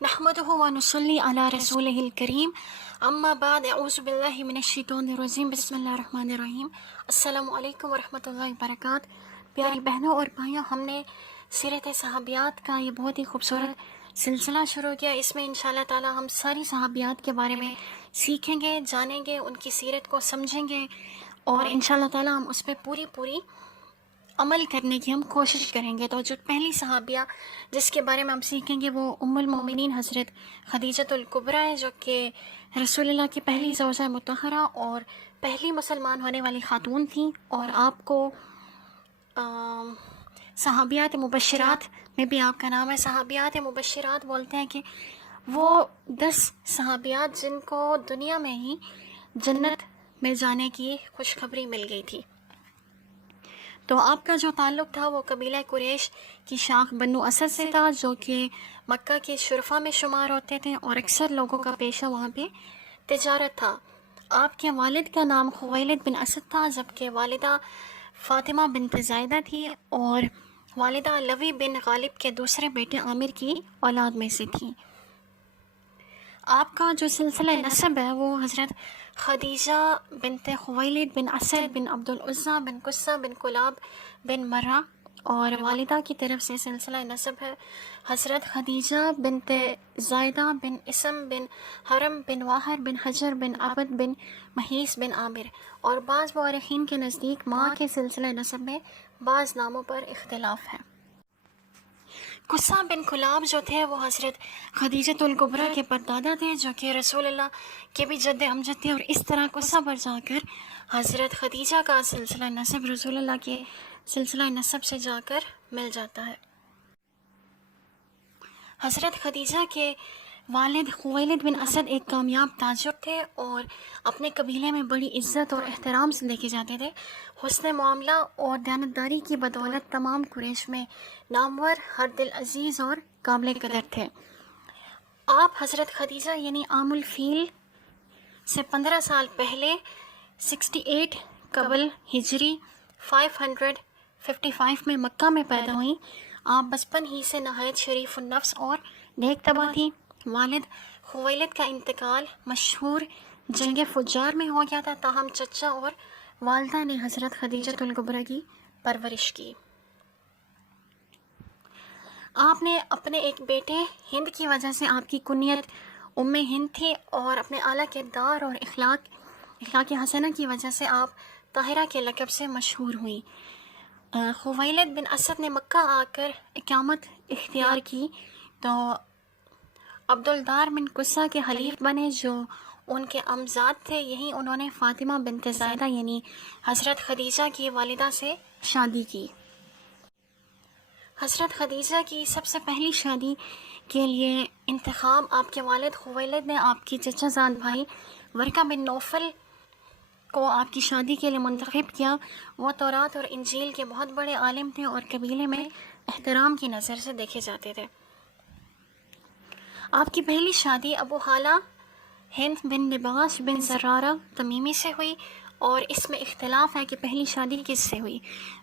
نحمده ونصلي على رسوله الكريم اما بعد اعوذ باللہ من الشیطان الرجیم بسم اللہ الرحمن الرحیم السلام علیکم ورحمۃ اللہ وبرکاتہ۔ پیاری بہنوں اور بھائیوں، ہم نے سیرت صحابیات کا یہ بہت ہی خوبصورت سلسلہ شروع کیا۔ اس میں انشاءاللہ تعالی ہم ساری صحابیات کے بارے میں سیکھیں گے، جانیں گے، ان کی سیرت کو سمجھیں گے اور انشاءاللہ تعالی ہم اس پہ پوری عمل کرنے کی ہم کوشش کریں گے۔ تو جو پہلی صحابیہ جس کے بارے میں ہم سیکھیں گے وہ ام المومنین حضرت خدیجۃ الکبریٰ ہے، جو کہ رسول اللہ کی پہلی زوجہ مطہرہ اور پہلی مسلمان ہونے والی خاتون تھیں، اور آپ کو صحابیات مبشرات میں بھی آپ کا نام ہے۔ صحابیات مبشرات بولتے ہیں کہ وہ 10 صحابیات جن کو دنیا میں ہی جنت میں جانے کی خوشخبری مل گئی تھی۔ تو آپ کا جو تعلق تھا وہ قبیلہ قریش کی شاخ بنو اسد سے تھا، جو کہ مکہ کے شرفا میں شمار ہوتے تھے، اور اکثر لوگوں کا پیشہ وہاں پہ تجارت تھا۔ آپ کے والد کا نام خویلد بن اسد تھا، جبکہ والدہ فاطمہ بنت زائدہ تھی، اور والدہ لوی بن غالب کے دوسرے بیٹے عامر کی اولاد میں سے تھیں۔ آپ کا جو سلسلہ نسب ہے وہ حضرت خدیجہ بنت خویلد بن اسد بن عبد العزیٰ بن قصہ بن کلاب بن مرہ، اور والدہ کی طرف سے سلسلہ نسب ہے حضرت خدیجہ بنت زائدہ بن اسم بن حرم بن واحر بن حجر بن عبد بن محیص بن عامر، اور بعض مورخین کے نزدیک ماں کے سلسلہ نسب میں بعض ناموں پر اختلاف ہے۔ قصہ بن کلاب جو تھے وہ حضرت خدیجۃ الکبریٰ کے پردادا تھے، جو کہ رسول اللہ کے بھی جد امجد تھے، اور اس طرح قصہ پر جا کر حضرت خدیجہ کا سلسلہ نسب رسول اللہ کے سلسلہ نسب سے جا کر مل جاتا ہے۔ حضرت خدیجہ کے والد خویلد بن اسد ایک کامیاب تاجر تھے، اور اپنے قبیلے میں بڑی عزت اور احترام سے دیکھے جاتے تھے۔ حسن معاملہ اور دیانتداری کی بدولت تمام قریش میں نامور، ہر دل عزیز اور قابل قدر تھے۔ آپ حضرت خدیجہ یعنی عام الفیل سے 15 سال پہلے 68 قبل ہجری 555 میں مکہ میں پیدا ہوئیں۔ آپ بچپن ہی سے نہایت شریف النفس اور نیک طبع تھیں۔ والد خویلد کا انتقال مشہور جنگ فجار میں ہو گیا تھا، تاہم چچا اور والدہ نے حضرت خدیجۃ الکبریٰ کی پرورش کی۔ آپ نے اپنے ایک بیٹے ہند کی وجہ سے، آپ کی کنیت ام ہند تھی، اور اپنے اعلیٰ کردار اور اخلاق حسنہ کی وجہ سے آپ طاہرہ کے لقب سے مشہور ہوئیں۔ خویلد بن اسد نے مکہ آ کر اقامت اختیار کی تو عبدالدار بن قصہ کے حلیف بنے، جو ان کے امزاد تھے۔ یہیں انہوں نے فاطمہ بنت زائدہ یعنی حضرت خدیجہ کی والدہ سے شادی کی۔ حضرت خدیجہ کی سب سے پہلی شادی کے لیے انتخاب آپ کے والد خویلد نے آپ کی چچا زاد بھائی ورقہ بن نوفل کو آپ کی شادی کے لیے منتخب کیا۔ وہ تورات اور انجیل کے بہت بڑے عالم تھے اور قبیلے میں احترام کی نظر سے دیکھے جاتے تھے۔ آپ کی پہلی شادی ابو حالہ ہند بن نباش بن زرارہ تمیمی سے ہوئی، اور اس میں اختلاف ہے کہ پہلی شادی کس سے ہوئی۔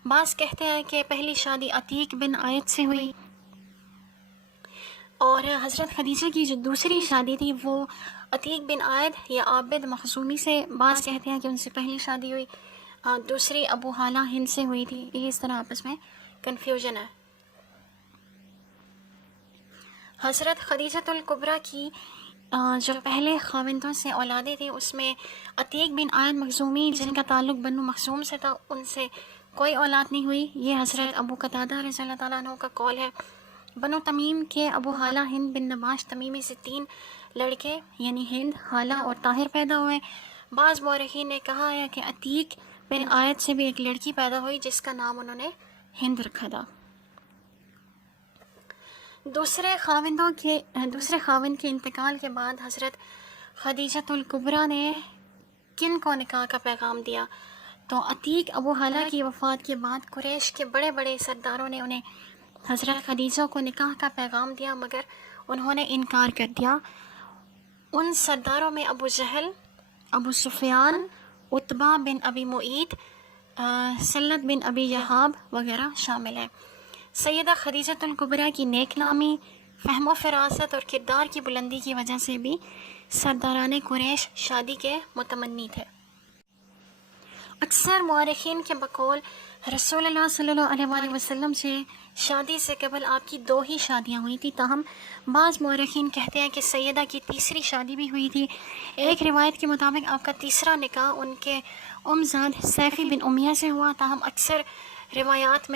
بعض کہتے ہیں کہ پہلی شادی عتیق بن عائد سے ہوئی، اور حضرت خدیجہ کی جو دوسری شادی تھی وہ عتیق بن عائد یا عابد مخزومی سے۔ بعض کہتے ہیں کہ ان سے پہلی شادی ہوئی دوسری ابو حالہ ہند سے ہوئی تھی۔ یہ اس طرح آپس میں کنفیوژن ہے۔ حضرت خدیجۃ الکبریٰ کی جو پہلے خاوندوں سے اولادیں تھیں، اس میں عتیق بن عائد مخزومی جن کا تعلق بنو مخزوم سے تھا، ان سے کوئی اولاد نہیں ہوئی۔ یہ حضرت ابو قتادہ رضی اللہ تعالیٰ عنہ کا قول ہے۔ بنو تمیم کے ابو حالہ ہند بن نباش تمیمی سے 3 لڑکے یعنی ہند، حالہ اور طاہر پیدا ہوئے۔ بعض مورخین نے کہا ہے کہ عتیق بن عائد سے بھی ایک لڑکی پیدا ہوئی جس کا نام انہوں نے ہند رکھا تھا۔ دوسرے خاوند کے انتقال کے بعد حضرت خدیجۃ الکبریٰ نے کن کو نکاح کا پیغام دیا؟ تو عتیق ابو حالہ کی وفات کے بعد قریش کے بڑے بڑے سرداروں نے انہیں حضرت خدیجہ کو نکاح کا پیغام دیا، مگر انہوں نے انکار کر دیا۔ ان سرداروں میں ابو جہل، ابو سفیان، عتبہ بن ابی معیط، سلت بن ابی یحاب وغیرہ شامل ہیں۔ سیدہ خدیجۃ الکبریٰ کی نیک نامی، فہم و فراست اور کردار کی بلندی کی وجہ سے بھی سرداران قریش شادی کے متمنی تھے۔ اکثر مورخین کے بقول رسول اللہ صلی اللہ علیہ وآلہ وسلم سے شادی سے قبل آپ کی 2 ہی شادیاں ہوئی تھی، تاہم بعض مورخین کہتے ہیں کہ سیدہ کی تیسری شادی بھی ہوئی تھی۔ ایک روایت کے مطابق آپ کا تیسرا نکاح ان کے امزاد سیفی بن امیہ سے ہوا، تاہم اکثر روایات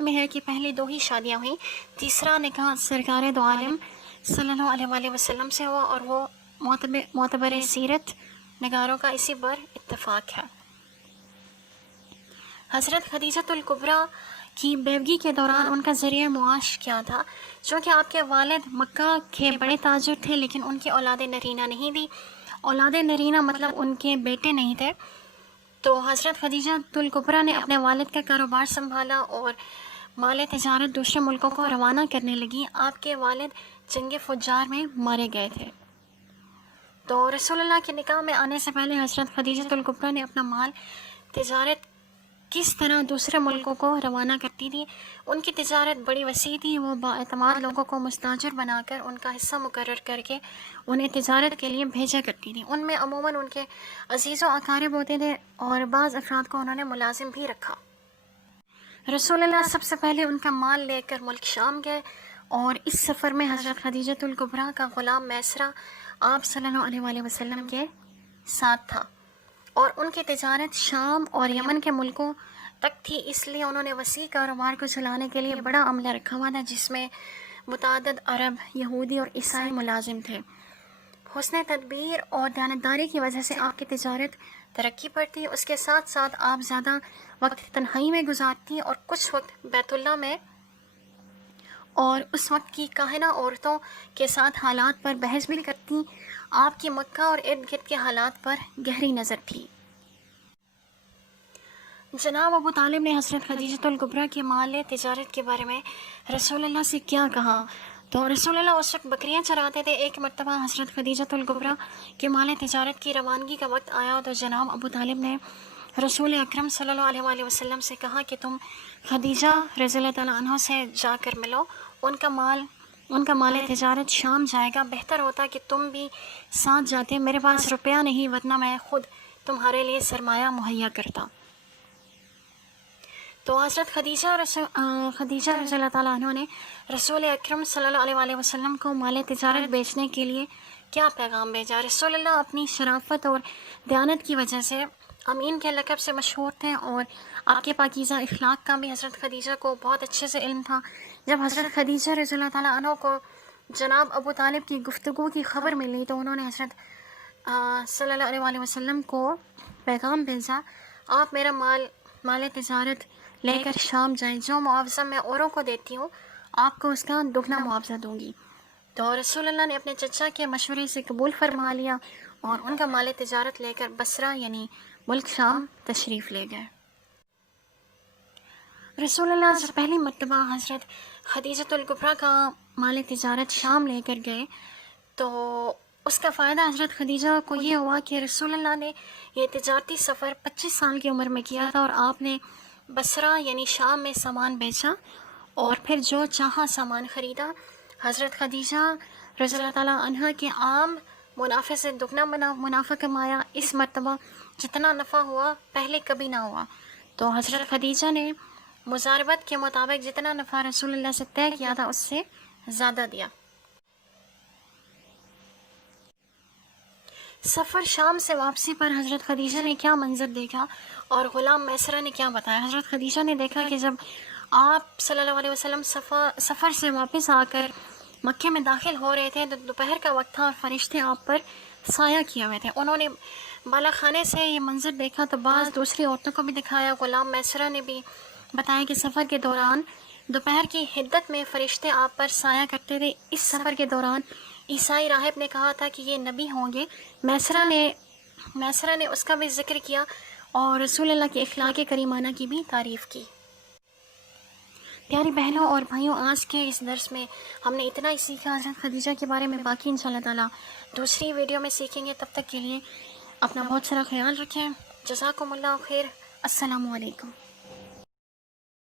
میں ہے کہ پہلی 2 ہی شادیاں ہوئیں، تیسرا نکاح سرکار دو عالم صلی اللہ علیہ وآلہ وسلم سے ہوا، اور وہ معتبر سیرت نگاروں کا اسی پر اتفاق ہے۔ حضرت خدیجۃ الکبریٰ کی بیوگی کے دوران ان کا ذریعہ معاش کیا تھا؟ چونکہ آپ کے والد مکہ کے بڑے تاجر تھے، لیکن ان کی اولاد نرینہ نہیں تھی۔ اولاد نرینہ مطلب ان کے بیٹے نہیں تھے، تو حضرت خدیجۃ الکبریٰ نے اپنے والد کا کاروبار سنبھالا اور مال تجارت دوسرے ملکوں کو روانہ کرنے لگی۔ آپ کے والد جنگ فجار میں مارے گئے تھے، تو رسول اللہ کے نکاح میں آنے سے پہلے حضرت خدیجۃ الکبریٰ نے اپنا مال تجارت کس طرح دوسرے ملکوں کو روانہ کرتی تھی۔ ان کی تجارت بڑی وسیع تھی، وہ بااعتماد لوگوں کو مستاجر بنا کر ان کا حصہ مقرر کر کے انہیں تجارت کے لیے بھیجا کرتی تھی۔ ان میں عموماً ان کے عزیز و اقارب ہوتے تھے اور بعض افراد کو انہوں نے ملازم بھی رکھا۔ رسول اللہ سب سے پہلے ان کا مال لے کر ملک شام گئے، اور اس سفر میں حضرت خدیجۃ الکبریٰ کا غلام میسرہ آپ صلی اللہ علیہ وآلہ وسلم کے ساتھ تھا، اور ان کی تجارت شام اور یمن کے ملکوں تک تھی، اس لیے انہوں نے وسیع کاروبار کو چلانے کے لیے بڑا عملہ رکھا ہوا تھا، جس میں متعدد عرب، یہودی اور عیسائی ملازم تھے۔ حسن تدبیر اور دیانتداری کی وجہ سے آپ کی تجارت ترقی پر تھی۔ اس کے ساتھ ساتھ آپ زیادہ وقت تنہائی میں گزارتی اور کچھ وقت بیت اللہ میں اور اس وقت کی کاہنہ عورتوں کے ساتھ حالات پر بحث بھی کرتی۔ آپ کی مکہ اور ارد گرد کے حالات پر گہری نظر تھی۔ جناب ابو طالب نے حضرت خدیجۃ الکبریٰ کے مال تجارت کے بارے میں رسول اللہ سے کیا کہا؟ تو رسول اللہ اس وقت بکریاں چراتے تھے۔ ایک مرتبہ حضرت خدیجۃ الکبریٰ کے مال تجارت کی روانگی کا وقت آیا تو جناب ابو طالب نے رسول اکرم صلی اللہ علیہ وآلہ وسلم سے کہا کہ تم خدیجہ رضی اللہ تعالیٰ عنہ سے جا کر ملو، ان کا مال تجارت شام جائے گا، بہتر ہوتا کہ تم بھی ساتھ جاتے، میرے پاس روپیہ نہیں، ورنہ میں خود تمہارے لیے سرمایہ مہیا کرتا۔ تو حضرت خدیجہ رضی اللہ تعالیٰ عنہ نے رسول اکرم صلی اللہ علیہ وآلہ وسلم کو مال تجارت بیچنے کے لیے کیا پیغام بھیجا؟ رسول اللہ اپنی شرافت اور دیانت کی وجہ سے امین کے لقب سے مشہور تھے، اور آپ کے پاکیزہ اخلاق کا بھی حضرت خدیجہ کو بہت اچھے سے علم تھا۔ جب حضرت خدیجہ رضی اللہ تعالیٰ عنہ کو جناب ابو طالب کی گفتگو کی خبر ملی تو انہوں نے حضرت صلی اللہ علیہ وآلہ وسلم کو پیغام بھیجا، آپ میرا مال تجارت لے کر شام جائیں، جو معاوضہ میں اوروں کو دیتی ہوں آپ کو اس کا دگنا معاوضہ دوں گی۔ تو رسول اللہ نے اپنے چچا کے مشورے سے قبول فرما لیا اور ان کا مال تجارت لے کر بصرہ یعنی ملک شام تشریف لے گئے۔ رسول اللہ جب پہلی مرتبہ حضرت خدیجۃ الکبریٰ کا مال تجارت شام لے کر گئے تو اس کا فائدہ حضرت خدیجہ کو یہ ہوا کہ رسول اللہ نے یہ تجارتی سفر 25 سال کی عمر میں کیا تھا، اور آپ نے بصرہ یعنی شام میں سامان بیچا اور پھر جو چاہا سامان خریدا۔ حضرت خدیجہ رضی اللہ تعالیٰ عنہ کے عام منافع سے دگنا منافع کمایا۔ اس مرتبہ جتنا نفع ہوا پہلے کبھی نہ ہوا، تو حضرت خدیجہ نے مضاربت کے مطابق جتنا نفع رسول اللہ سے طے کیا تھا اس سے زیادہ دیا۔ سفر شام سے واپسی پر حضرت خدیجہ نے کیا منظر دیکھا اور غلام میسرہ نے کیا بتایا؟ حضرت خدیجہ نے دیکھا کہ جب آپ صلی اللہ علیہ وسلم سفر سے واپس آ کر مکے میں داخل ہو رہے تھے تو دوپہر کا وقت تھا اور فرشتے آپ پر سایہ کیے ہوئے تھے۔ انہوں نے بالا خانے سے یہ منظر دیکھا تو بعض دوسری عورتوں کو بھی دکھایا۔ غلام میسرہ نے بھی بتایا کہ سفر کے دوران دوپہر کی حدت میں فرشتے آپ پر سایہ کرتے تھے۔ اس سفر کے دوران عیسائی راہب نے کہا تھا کہ یہ نبی ہوں گے۔ میسرہ نے اس کا بھی ذکر کیا اور رسول اللہ کے اخلاق کریمانہ کی بھی تعریف کی۔ پیاری بہنوں اور بھائیوں، آج کے اس درس میں ہم نے اتنا ہی سیکھا حضرت خدیجہ کے بارے میں، باقی انشاءاللہ تعالی دوسری ویڈیو میں سیکھیں گے۔ تب تک کے لیے اپنا بہت سارا خیال رکھیں۔ جزاکم اللہ خیر۔ السلام علیکم۔